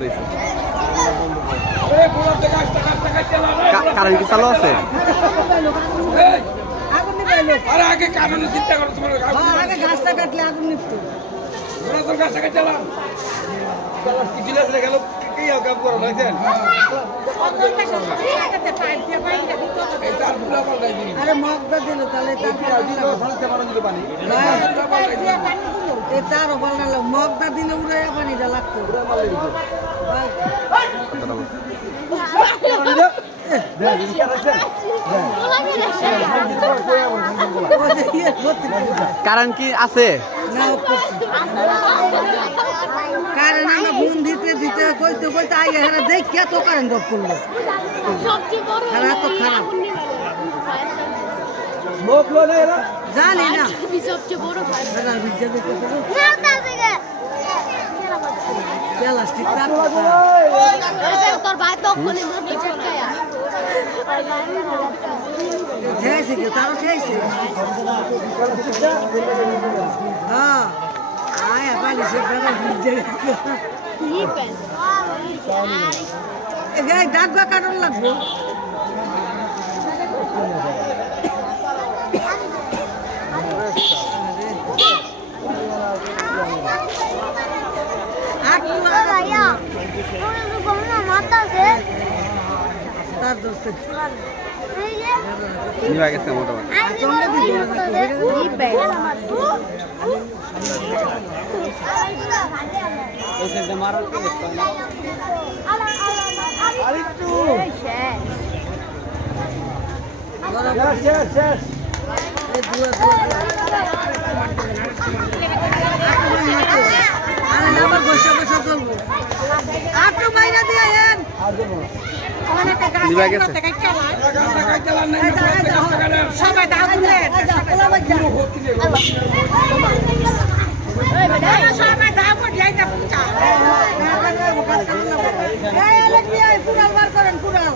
হয়েছে। কারেন্ট কি চালু আছে? আগে কারণে চিন্তা করো তোমার আগে গাছটা কাটলে আগুন নিপতো তোর গাছটা কাটতে গেলাম কিছু না গেল কি কাম করো বুঝছেন আরে মগটা দিল তাহলে তার মগটা দিলে উড়ে পানিটা লাগতো কারেন্ট কি আছে? কারেন্ট আমরা ফোন দিতে দিতে কইতে কইতে আগে হেরা দেখিয়া তো কারেন্ট অফ করলো হেরা তো খারাপ জানি না প্লাস্টিক খেয়েছে কেউ তারও খেয়েছে হ্যাঁ আয় পানি সে ডাক বা কাটন লাগবো তার দোস্ত নিয়ে গেছে মোটামুটি। আবার বসে বসে চলবো আর তো বাইরে দিয়ে নিয়ে গেছে সবাই কুড়াল